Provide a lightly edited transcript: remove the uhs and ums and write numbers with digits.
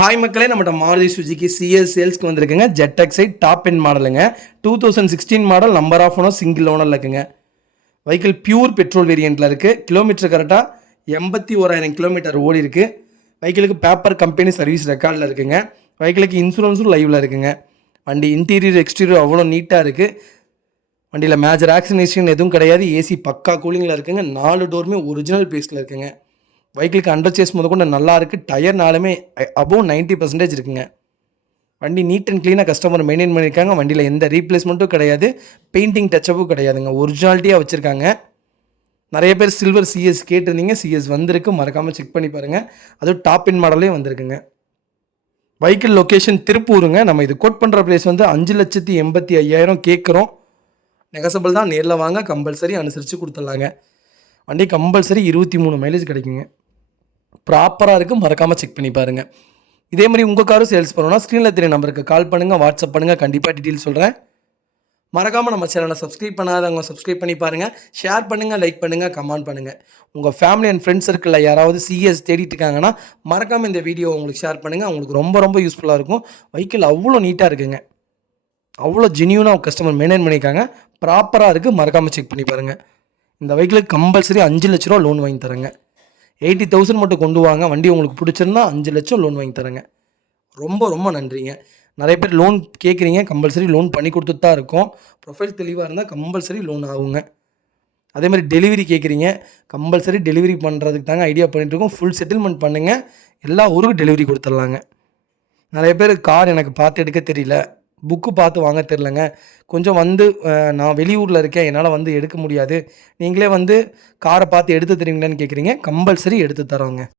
Hi மக்களே, நம்மகிட்ட Maruti Suzuki CS சேல்ஸ்க்கு வந்திருக்குங்க. ஜெட் எக்ஸைட் டாப் எண்ட் மாடலுங்க. 2016 model, number of owner, single ஓனரில் இருக்குங்க. வெஹிக்கிள் பியூர் பெட்ரோல் வேரியண்ட்டில் இருக்குது. கிலோமீட்டர் கரெக்டாக 81,000 கிலோமீட்டர் ஓடி இருக்குது. வெஹிக்கிளுக்கு பேப்பர் கம்பெனி சர்வீஸ் ரெக்கார்டில் இருக்குங்க. வெஹிக்கிளுக்கு இன்சூரன்ஸும் லைவில் இருக்குங்க. வண்டி இன்டீரியர் எக்ஸ்டீரியர் அவ்வளோ நீட்டாக இருக்குது. வண்டியில் மேஜர் ஆக்சிடென்ட் எதுவும் கிடையாது. ஏசி பக்கா கூலிங்கில் இருக்குங்க. 4 டோருமே ஒரிஜினல் பேஸில் இருக்குங்க. வெஹிக்கிளுக்கு அண்டர் சேஸ் முதற்கொண்டு நல்லா இருக்குது. டயர்னாலுமே அபோவ் 90% இருக்குங்க. வண்டி நீட் அண்ட் க்ளீனாக கஸ்டமர் மெயின்டைன் பண்ணியிருக்காங்க. வண்டியில் எந்த ரீப்ளேஸ்மெண்ட்டும் கிடையாது, பெயிண்டிங் டச்சப்பும் கிடையாதுங்க. ஒரிஜினாலிட்டியாக வச்சுருக்காங்க. நிறைய பேர் சில்வர் சிஎஸ் கேட்டிருந்தீங்க. சிஎஸ் வந்திருக்கு, மறக்காமல் செக் பண்ணி பாருங்கள். அதுவும் டாப் இன் மாடலே வந்திருக்குங்க. வெஹிக்கிள் லொக்கேஷன் திருப்பூருங்க. நம்ம இது கோட் பண்ணுற ப்ரைஸ் வந்து 5,85,000 கேட்குறோம். நெகசபிள் தான். நேரில் வாங்க, கம்பல்சரி அனுசரித்து கொடுத்துட்லாங்க. வண்டி கம்பல்சரி 23 மைலேஜ் கிடைக்குங்க. ப்ராப்பராக இருக்குது, மறக்காமல் செக் பண்ணி பாருங்கள். இதே மாதிரி உங்கள் காரும் சேல்ஸ் பண்ணணும்னா ஸ்க்ரீனில் தெரிய நம்பருக்கு கால் பண்ணுங்கள், வாட்ஸ்அப் பண்ணுங்கள். கண்டிப்பாக டீட்டெயில் சொல்கிறேன். மறக்காமல் நம்ம சேனலை சப்ஸ்கிரைப் பண்ணாதவங்க சப்ஸ்கிரைப் பண்ணி பாருங்கள். ஷேர் பண்ணுங்கள், லைக் பண்ணுங்கள், கமெண்ட் பண்ணுங்கள். உங்கள் ஃபேமிலி அண்ட் ஃப்ரெண்ட்ஸ் சர்க்கிளில் யாராவது சிஎஸ் தேடிட்டு இருக்காங்கன்னா மறக்காமல் இந்த வீடியோ உங்களுக்கு ஷேர் பண்ணுங்கள். அவங்களுக்கு ரொம்ப ரொம்ப யூஸ்ஃபுல்லாக இருக்கும். வெஹிக்கிள் அவ்வளோ நீட்டாக இருக்குங்க. அவ்வளோ ஜென்யூனாக கஸ்டமர் மெயின்டைன் பண்ணியிருக்காங்க. ப்ராப்பராக இருக்குது, மறக்காமல் செக் பண்ணி பாருங்கள். இந்த வெஹிக்கிளுக்கு கம்பல்சரி 5 லட்ச ரூபா லோன் வாங்கி தரேங்க. 80,000 மட்டும் கொண்டு வாங்க. வண்டி உங்களுக்கு பிடிச்சிருந்தா 5 லட்சம் லோன் வாங்கி தரேங்க. ரொம்ப ரொம்ப நன்றிங்க. நிறைய பேர் லோன் கேட்குறீங்க. கம்பல்சரி லோன் பண்ணி கொடுத்துட்டு தான் இருக்கோம். ப்ரொஃபைல் தெளிவாக இருந்தால் கம்பல்சரி லோன் ஆகுங்க. அதே மாதிரி டெலிவரி கேட்குறீங்க. கம்பல்சரி டெலிவரி பண்ணுறதுக்கு தாங்க ஐடியா பண்ணிகிட்ருக்கோம். ஃபுல் செட்டில்மெண்ட் பண்ணுங்கள், எல்லா ஊருக்கும் டெலிவரி கொடுத்துட்லாங்க. நிறைய பேர் கார் எனக்கு பார்த்து எடுக்க தெரியல, புக்கு பார்த்து வாங்க தெரிலங்க, கொஞ்சம் வந்து நான் வெளியூரில் இருக்கேன், என்னால் வந்து எடுக்க முடியாது, நீங்களே வந்து காரை பார்த்து எடுத்து தருவீங்களான்னு கேட்குறீங்க. கம்பல்சரி எடுத்து தரோங்க.